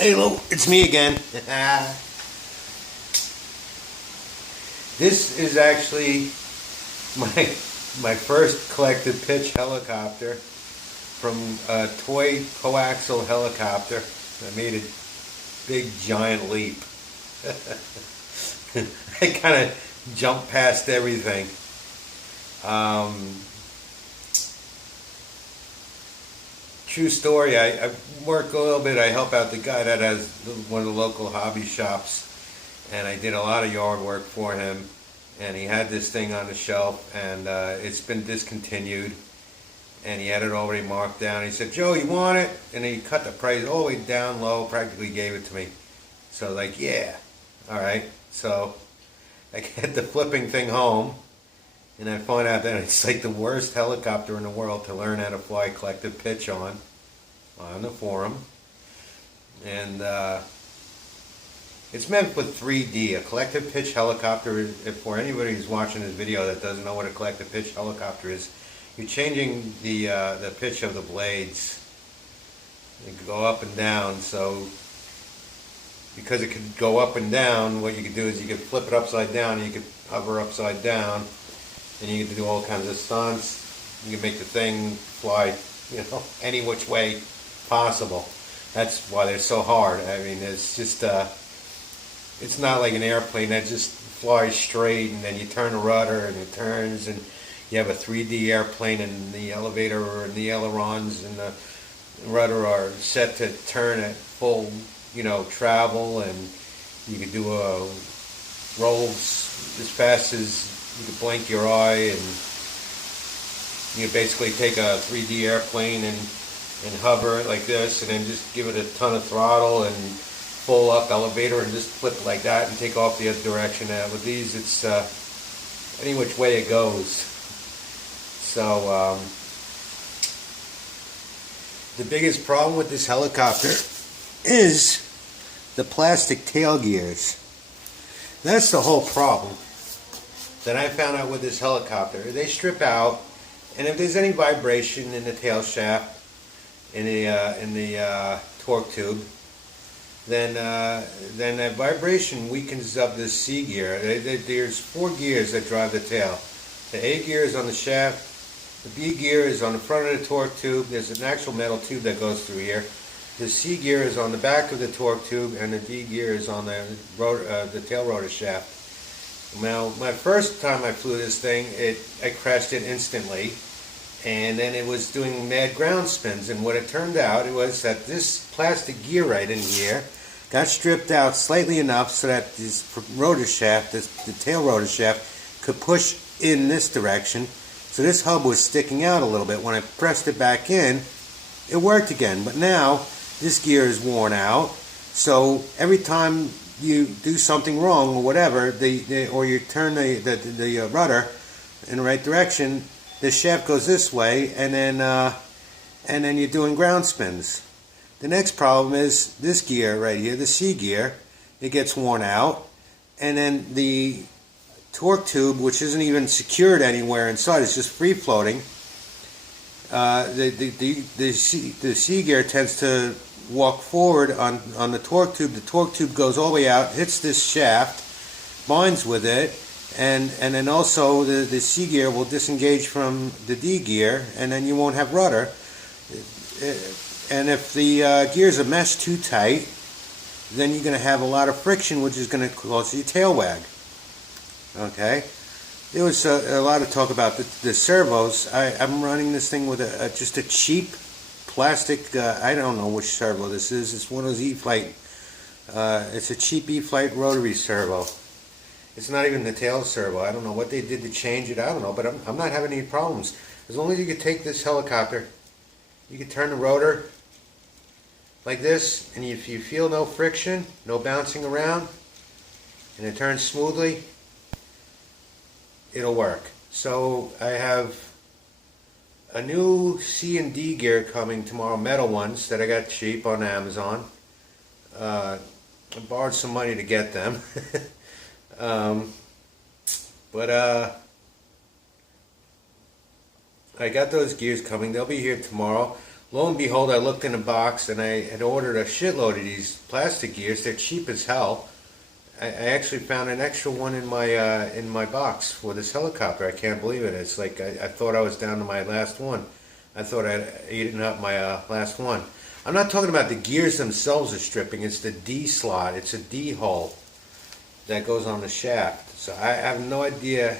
Hey, Lou, it's me again. This is actually my first collected pitch helicopter from a toy coaxial helicopter. I made a big giant leap. I kind of jumped past everything. True story, I work a little bit, I help out the guy that has one of the local hobby shops, and I did a lot of yard work for him, and he had this thing on the shelf, and it's been discontinued, and he had it already marked down. He said, "Joe, you want it?" And he cut the price all the way down low, practically gave it to me. So like, yeah, alright. So I get the flipping thing home, and I find out that it's like the worst helicopter in the world to learn how to fly collective pitch on the forum. And it's meant for 3D. A collective pitch helicopter, for anybody who's watching this video that doesn't know what a collective pitch helicopter is, you're changing the pitch of the blades. They go up and down, so because it could go up and down, what you could do is you could flip it upside down, and you could hover upside down, and you can do all kinds of stunts. You can make the thing fly, any which way possible. That's why they're so hard. I mean, it's just, it's not like an airplane that just flies straight and then you turn the rudder and it turns and you have a 3D airplane and the elevator or the ailerons and the rudder are set to turn at full, travel, and you can do rolls as fast as you can blink your eye, and you basically take a 3D airplane and hover it like this, and then just give it a ton of throttle and full up elevator and just flip it like that and take off the other direction. With these, it's any which way it goes. So the biggest problem with this helicopter is the plastic tail gears. That's the whole problem that I found out with this helicopter. They strip out, and if there's any vibration in the tail shaft, in the torque tube, then that vibration weakens up this C gear. There's 4 gears that drive the tail. The A gear is on the shaft, the B gear is on the front of the torque tube. There's an actual metal tube that goes through here. The C gear is on the back of the torque tube, and the D gear is on the tail rotor shaft. Now, my first time I flew this thing, I crashed it instantly, and then it was doing mad ground spins, and what it turned out it was that this plastic gear right in here got stripped out slightly enough so that this rotor shaft, the tail rotor shaft, could push in this direction. So this hub was sticking out a little bit. When I pressed it back in, it worked again, but now this gear is worn out, so every time you do something wrong or whatever, or you turn the rudder in the right direction, the shaft goes this way, and then you're doing ground spins. The next problem is this gear right here, the C gear. It gets worn out, and then the torque tube, which isn't even secured anywhere inside, it's just free floating. The C gear tends to walk forward on the torque tube. The torque tube goes all the way out, hits this shaft, binds with it, and then also the C gear will disengage from the D gear, and then you won't have rudder. And if the gears are meshed too tight, then you're going to have a lot of friction, which is going to cause your tail wag. Okay? There was a lot of talk about the servos. I'm running this thing with just a cheap plastic, I don't know which servo this is. It's one of those E-flite. It's a cheap E-flite rotary servo. It's not even the tail servo. I don't know what they did to change it. I don't know, but I'm not having any problems. As long as you could take this helicopter, you could turn the rotor like this, and if you feel no friction, no bouncing around, and it turns smoothly, it'll work. So I have a new C and D gear coming tomorrow, metal ones that I got cheap on Amazon. I borrowed some money to get them. But I got those gears coming. They'll be here tomorrow. lo and behold, I looked in the box and I had ordered a shitload of these plastic gears. They're cheap as hell. I actually found an extra one in my box for this helicopter. I can't believe it. It's like I thought I was down to my last one. I thought I'd eaten up my last one. I'm not talking about the gears themselves are stripping. It's the D slot. It's a D hole that goes on the shaft. So I have no idea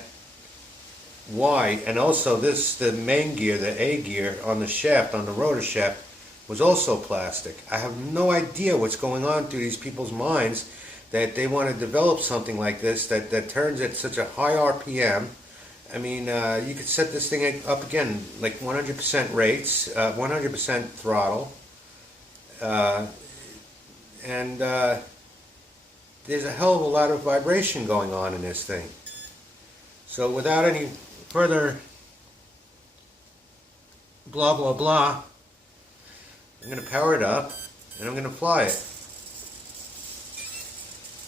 why. And also the main gear, the A gear on the shaft, on the rotor shaft, was also plastic. I have no idea what's going on through these people's minds that they want to develop something like this that turns at such a high RPM. I mean, you could set this thing up again, like 100% rates, 100% throttle, and there's a hell of a lot of vibration going on in this thing. So without any further blah blah blah, I'm going to power it up and I'm going to fly it.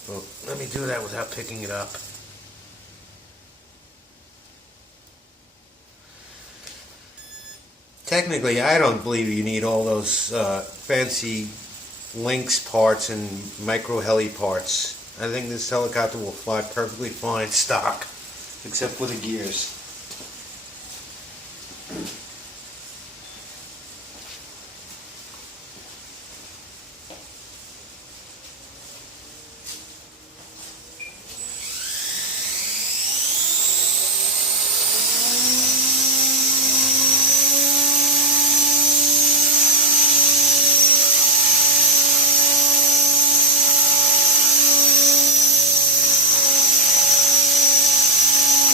Well, let me do that without picking it up. Technically, I don't believe you need all those fancy Lynx parts and micro heli parts. I think this helicopter will fly perfectly fine stock, except for the gears.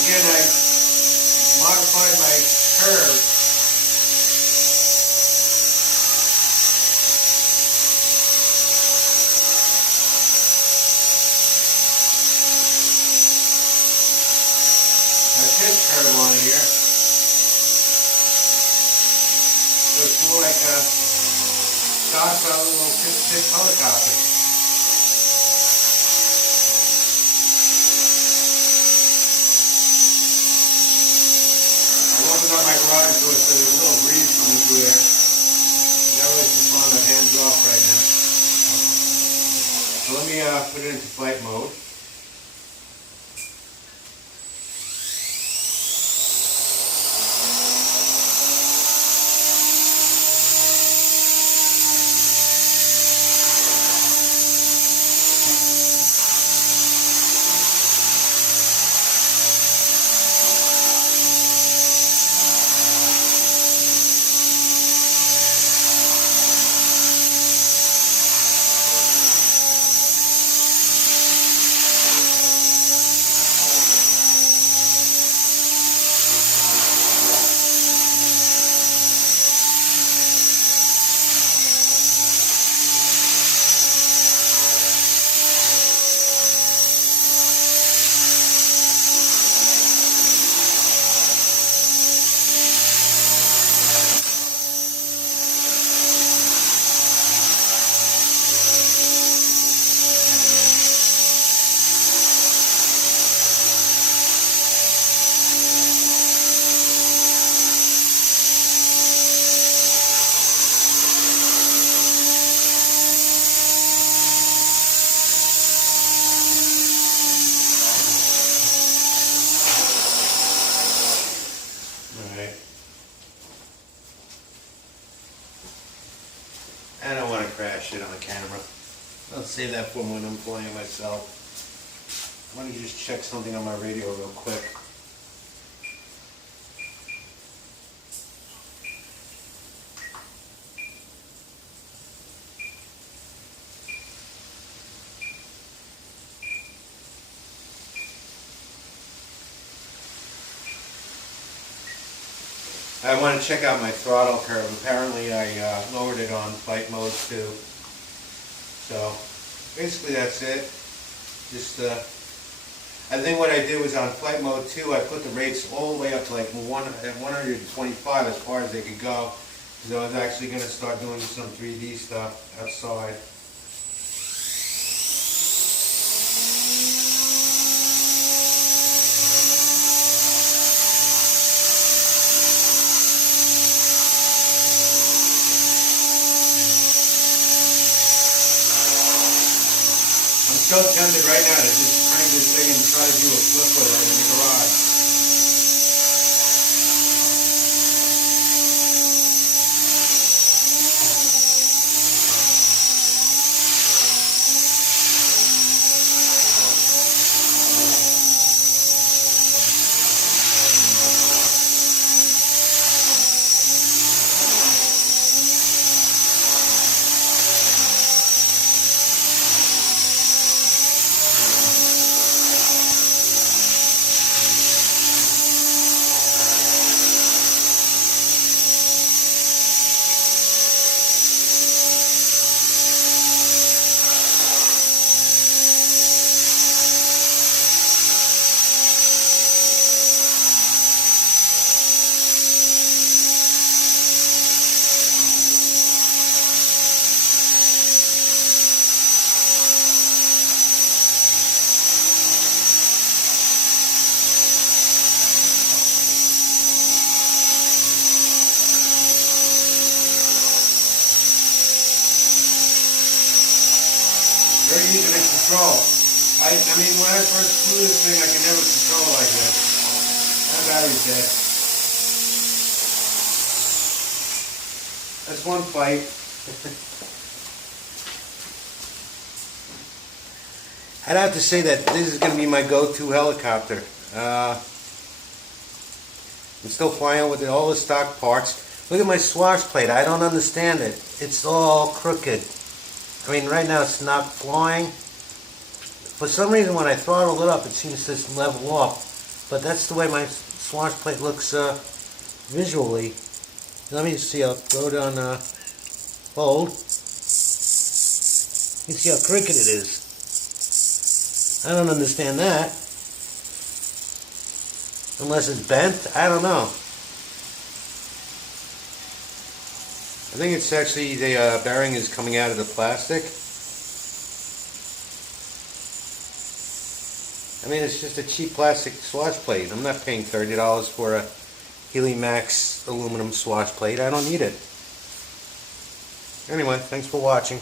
Again, I modified my curve. I pitch curve on it here. So it's more like a docile little pitch helicopter. Opened up my garage door so there's a little breeze coming through there. That really just want my hands off right now. So let me put it into flight mode. I don't want to crash it on the camera. I'll save that for when I'm flying myself. I want to just check something on my radio real quick. I want to check out my throttle curve. Apparently I lowered it on flight mode too. So basically that's it. Just I think what I did was on flight mode 2 I put the rates all the way up to like 125 as far as they could go. So I was actually going to start doing some 3D stuff outside. so tempted right now to just crank this thing and try to do a flip with it in the garage. Very easy to control. I mean, when I first flew this thing, I could never control it like this. My battery's dead. That's one fight. I'd have to say that this is going to be my go-to helicopter. I'm still flying with all the stock parts. Look at my swash plate. I don't understand it. It's all crooked. I mean, right now it's not flying. For some reason, when I throttle it up, it seems to level off. But that's the way my swash plate looks visually. Let me see. I'll go down hold. You see how crooked it is. I don't understand that. Unless it's bent, I don't know. I think it's actually the bearing is coming out of the plastic. I mean, it's just a cheap plastic swash plate. I'm not paying $30 for a Helimax aluminum swash plate. I don't need it. Anyway, thanks for watching.